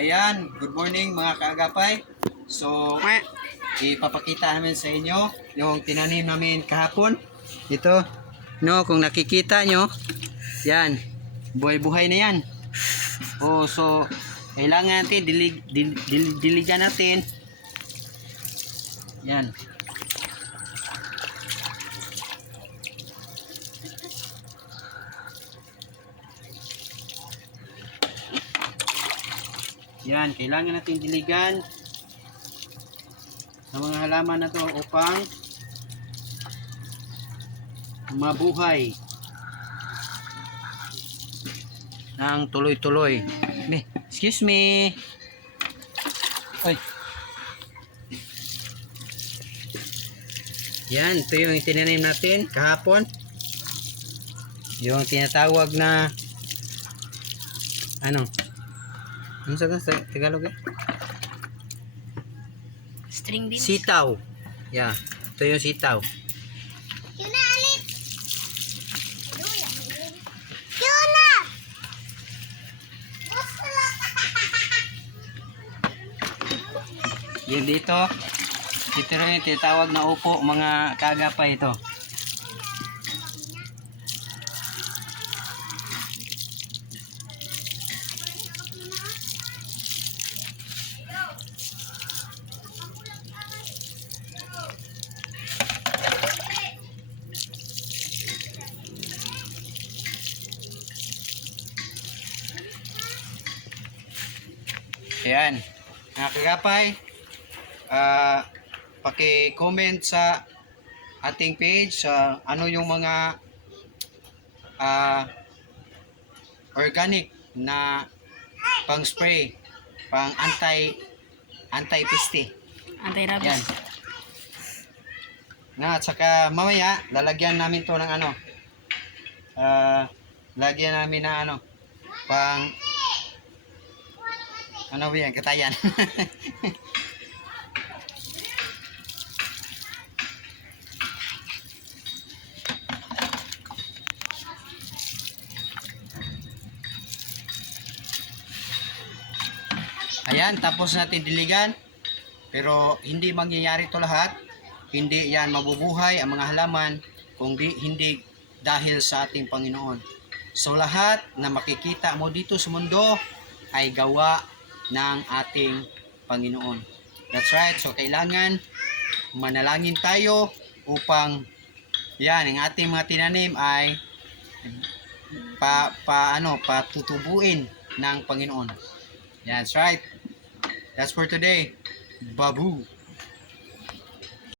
Ayan, good morning mga kaagapay. So, ipapakita namin sa inyo yung tinanim namin kahapon. Ito, no, kung nakikita nyo, yan, buhay-buhay na yan. Oh, so, kailangan natin, diligan natin. Yan. Yan, kailangan natin diligan sa mga halaman na to upang mabuhay ng tuloy-tuloy. Excuse me. Oy. Yan, ito yung itinanim natin kahapon. Yung tinatawag na ano sa Tagalog String beans. Sitaw. Yeah, ito yung sitaw. Yun na, alit. Yun na. Yan dito. Ito rin yung tinatawag na upo, mga kaagapay ito. Ayan, mga kagapay, paki-comment sa ating page ano yung mga organic na pang spray, pang anti-peste. Anti-rabies. Yan. At saka mamaya lalagyan namin to ng ano, lagyan namin na ano, pang ano ba yan? Katayan. Ayan, tapos natin diligan. Pero hindi mangyayari to lahat. Hindi yan mabubuhay ang mga halaman kung hindi dahil sa ating Panginoon. So lahat na makikita mo dito sa mundo ay gawa ng ating Panginoon. That's right. So kailangan manalangin tayo upang yan, ang ating mga tinanim ay patutubuin ng Panginoon. That's right. That's for today. Babu.